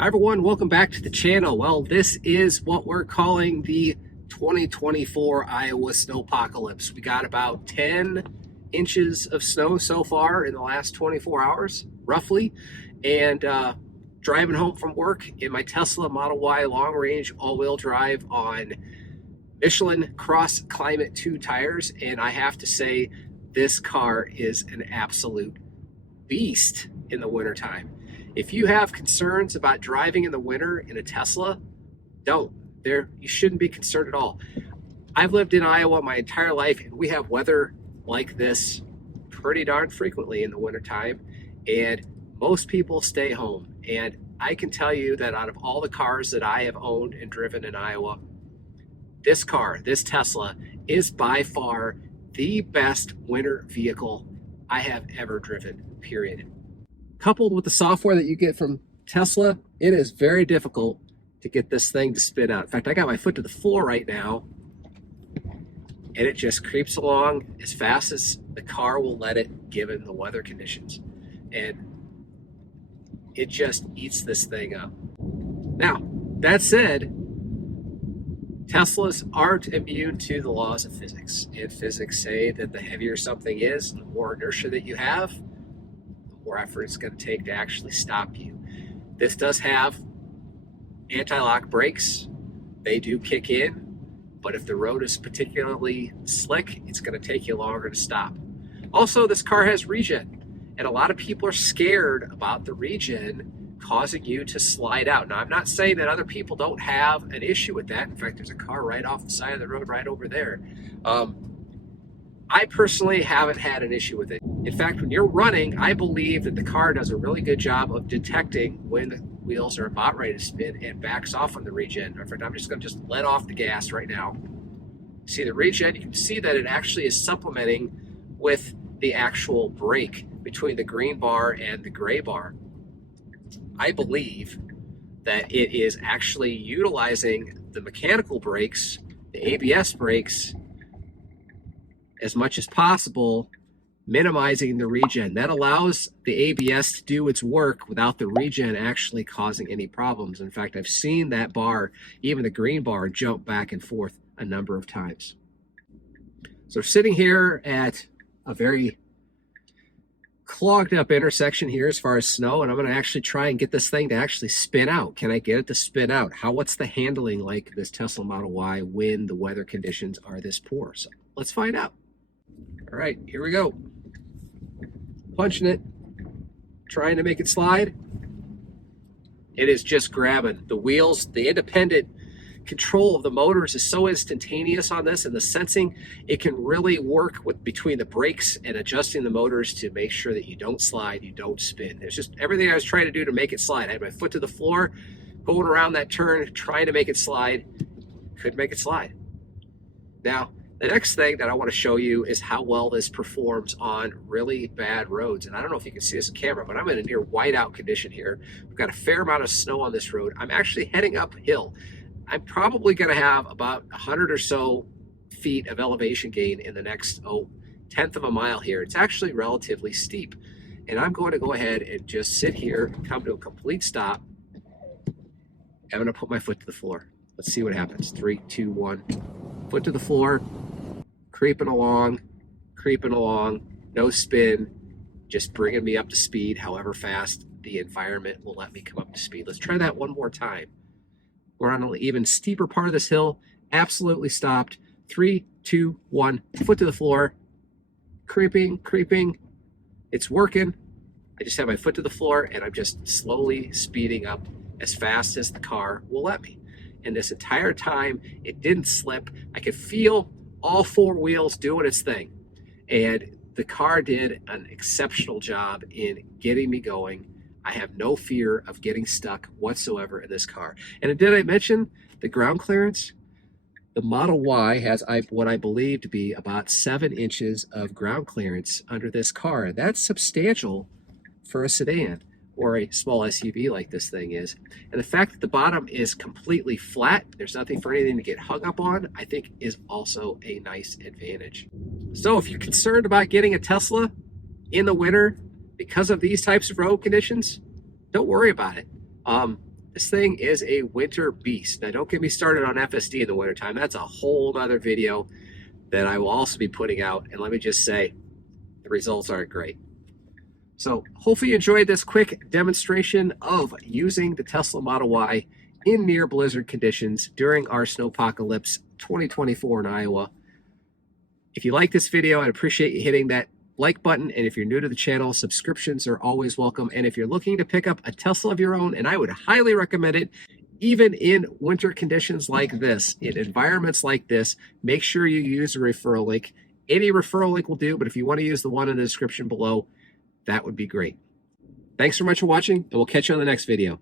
Hi everyone, welcome back to the channel. Well, this is what we're calling the 2024 Iowa snowpocalypse. We got about 10 inches of snow so far in the last 24 hours, roughly. And driving home from work in my Tesla Model Y long range all-wheel drive on Michelin Cross Climate 2 tires. And I have to say, this car is an absolute beast in the wintertime. If you have concerns about driving in the winter in a Tesla, don't. You shouldn't be concerned at all. I've lived in Iowa my entire life, and we have weather like this pretty darn frequently in the wintertime, and most people stay home. And I can tell you that out of all the cars that I have owned and driven in Iowa, this car, this Tesla, is by far the best winter vehicle I have ever driven, period. Coupled with the software that you get from Tesla, it is very difficult to get this thing to spin out. In fact, I got my foot to the floor right now, and it just creeps along as fast as the car will let it, given the weather conditions. And it just eats this thing up. Now, that said, Teslas aren't immune to the laws of physics. And physics say that the heavier something is, the more inertia that you have, more effort it's going to take to actually stop you. This does have anti-lock brakes. They do kick in, but if the road is particularly slick, it's going to take you longer to stop. Also, this car has regen, and a lot of people are scared about the regen causing you to slide out. Now, I'm not saying that other people don't have an issue with that. In fact, there's a car right off the side of the road right over there. I personally haven't had an issue with it. In fact, when you're running, I believe that the car does a really good job of detecting when the wheels are about ready to spin and backs off on the regen. In fact, I'm just going to let off the gas right now. See the regen? You can see that it actually is supplementing with the actual brake between the green bar and the gray bar. I believe that it is actually utilizing the mechanical brakes, the ABS brakes, as much as possible, minimizing the regen. That allows the ABS to do its work without the regen actually causing any problems. In fact, I've seen that bar, even the green bar, jump back and forth a number of times. So sitting here at a very clogged up intersection here as far as snow, and I'm going to actually try and get this thing to actually spin out. Can I get it to spin out? What's the handling like this Tesla Model Y when the weather conditions are this poor? So let's find out. All right, here we go. Punching it, trying to make it slide. It is just grabbing. The wheels, the independent control of the motors is so instantaneous on this, and the sensing, it can really work with between the brakes and adjusting the motors to make sure that you don't slide, you don't spin. It's just everything I was trying to do to make it slide. I had my foot to the floor, going around that turn, trying to make it slide. Couldn't make it slide. Now, the next thing that I want to show you is how well this performs on really bad roads. And I don't know if you can see this in camera, but I'm in a near whiteout condition here. We've got a fair amount of snow on this road. I'm actually heading uphill. I'm probably going to have about 100 or so feet of elevation gain in the next, tenth of a mile here. It's actually relatively steep. And I'm going to go ahead and just sit here, come to a complete stop. I'm going to put my foot to the floor. Let's see what happens. 3, 2, 1. Foot to the floor. Creeping along, no spin, just bringing me up to speed however fast the environment will let me come up to speed. Let's try that one more time. We're on an even steeper part of this hill, absolutely stopped. 3, 2, 1, foot to the floor, creeping. It's working. I just have my foot to the floor, and I'm just slowly speeding up as fast as the car will let me. And this entire time, it didn't slip. I could feel all 4 wheels doing its thing. And the car did an exceptional job in getting me going. I have no fear of getting stuck whatsoever in this car. And did I mention the ground clearance? The Model Y has what I believe to be about 7 inches of ground clearance under this car. And that's substantial for a sedan or a small SUV like this thing is. And the fact that the bottom is completely flat, there's nothing for anything to get hung up on, I think is also a nice advantage. So if you're concerned about getting a Tesla in the winter because of these types of road conditions, don't worry about it. This thing is a winter beast. Now, don't get me started on FSD in the wintertime. That's a whole other video that I will also be putting out. And let me just say, the results aren't great. So hopefully you enjoyed this quick demonstration of using the Tesla Model Y in near blizzard conditions during our snowpocalypse 2024 in Iowa. If you like this video, I'd appreciate you hitting that like button. And if you're new to the channel, subscriptions are always welcome. And if you're looking to pick up a Tesla of your own, and I would highly recommend it, even in winter conditions like this, in environments like this, make sure you use a referral link. Any referral link will do, but if you want to use the one in the description below, that would be great. Thanks so much for watching, and we'll catch you on the next video.